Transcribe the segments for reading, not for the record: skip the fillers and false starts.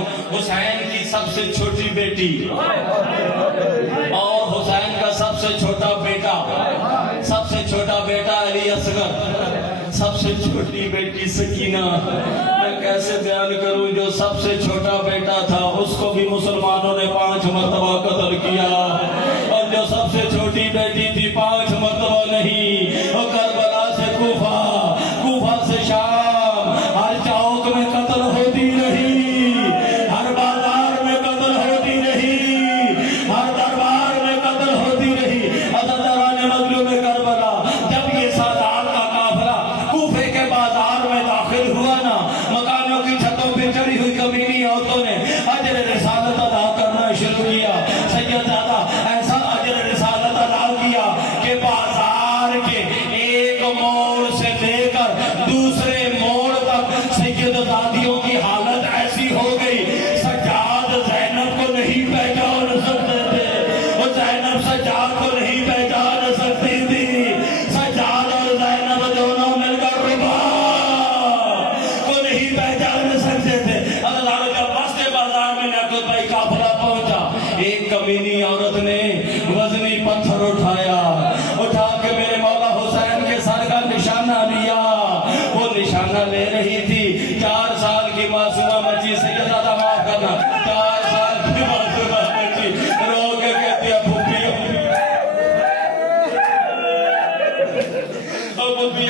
ہوں حسین کی سب سے چھوٹی بیٹی اور حسین کا سب سے چھوٹا بیٹا، سب سے چھوٹا بیٹا علی اصغر، سب سے چھوٹی بیٹی سکینہ۔ میں کیسے بیان کروں، جو سب سے چھوٹا بیٹا تھا اس کو بھی مسلمانوں نے 5 مرتبہ قتل کیا، اور جو سب سے چھوٹی بیٹی تھی 5 مرتبہ نہیں، وہ کربلا سے کوفہ، کوفہ سے شام، ہر چوک میں قتل ہوتی رہی، ہر بازار میں قتل ہوتی رہی، ہر دربار میں قتل ہوتی رہی۔ عزاداران مظلوم کربلا، جب یہ سادات کا قافلہ کوفے کے بازار میں داخل ہوا نا، مکانوں کی چھتوں پہ چڑھی ہوئی کمینی عورتوں نے اجر رسالت ادا کرنا شروع کیا۔ سیدزادہ ایسا اجر رسالت ادا کیا کہ بازار کے ایک موڑ سے لے کر دوسرے موڑ تک سیدزادیوں کی حالت ایسی ہو گئی، سجاد زینب کو نہیں پہچان سکتے تھے، وہ زینب سجاد کو نہیں پہچان سکتی تھی، سجاد اور زینب دونوں مل کر ربا کو نہیں پہچان سکتے تھے۔ اللہ جب وسط بازار میں لیاقت بھائی قافلہ پہنچا، ایک کمینی عورت نے وزنی پتھر اٹھایا، اٹھا کے میرے مولا حسین کے سر کا نشانہ لیا۔ وہ نشانہ لے رہی تھی، 4 سال کی معصومہ بچی، سیدزادہ معاف کرنا، 4 سال کی معصومہ بچی رو کے کہتی ہے پھوپھی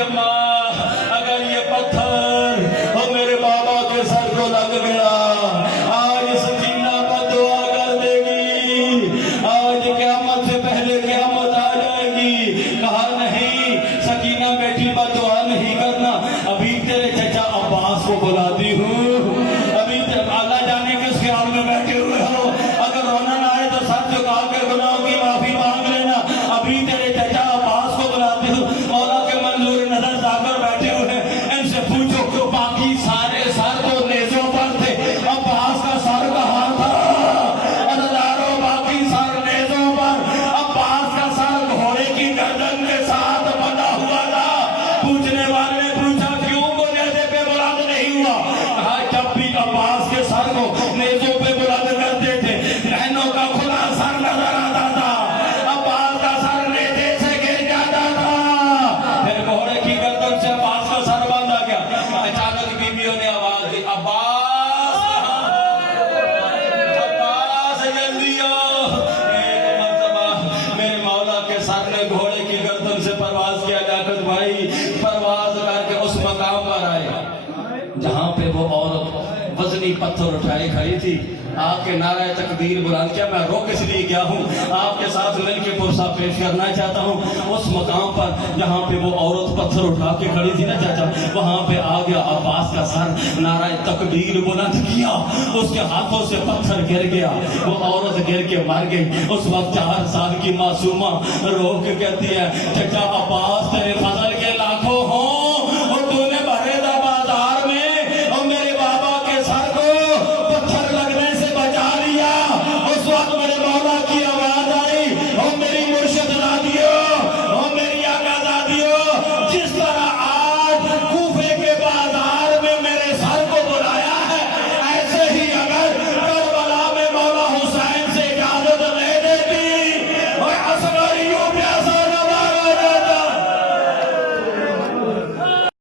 اماں، اگر یہ پتھر میرے بابا کے سر کو لگ گیا، آج سکینہ پر دعا کر دے گی، آج قیامت سے پہلے قیامت آ جائے گی۔ کہا نہیں سکینہ بیٹی پر دعا نہیں کرنا، ابھی تیرے چچا عباس کو بلاتی ہوں، ابھی اللہ جانے کس خیال میں بیٹھے ہوئے ہو، اگر رونا نہ آئے تو سر جھکا کے گناہوں کی معافی مانگ لینا، ابھی تیرے چچا عباس کو بلاتی ہوں۔ مولا کے منظور نظر جا کر بیٹھے ہوئے ہیں، ان سے پوچھو باقی سارے سر تو نیزوں پر تھے، عباس کا سر کہاں تھا؟ عزاداروں باقی سر نیزوں پر، عباس کا سر گھوڑے کی گردن کے ساتھ بندھا ہوا تھا۔ پوچھنے والے نے پوچھا کیوں وہ نیزے پہ بلند نہیں ہوا؟ کہا جب بھی عباس کے سر کو نیزوں پہ بلند کرتے تھے، بہنوں کا کھلا سر نظر آتا تھا، عباس کا سر نیزے سے گر جاتا تھا، پھر گھوڑے کی گردن سے عباس کا سر باندھا گیا۔ اچانک بیویوں نے آواز دی، عباس عباس جلدی آؤ۔ ایک مرتبہ میرے مولا کے سر نے گھوڑے کی گردن سے پرواز کیا، لیاقت بھائی پرواز کر کے اس مقام پر آئے جہاں پہ وہ عورت وزنی پتھر اٹھائے کھڑی تھی، آپ کے نعرہ تکبیر بلند کیا۔ میں روک اس لیے گیا ہوں، آپ کے ساتھ مل کے پرسہ پیش کرنا چاہتا ہوں۔ اس مقام پر جہاں پہ وہ عورت پتھر اٹھا کے کھڑی تھی نا چاچا، وہاں پہ آ گیا عباس کا سر، نعرہ تکبیر بلند کیا، اس کے ہاتھوں سے پتھر گر گیا، وہ عورت گر کے مر گئی۔ اس وقت 4 سال کی معصومہ رو کے کہتی ہے چچا عباس تیرے فضل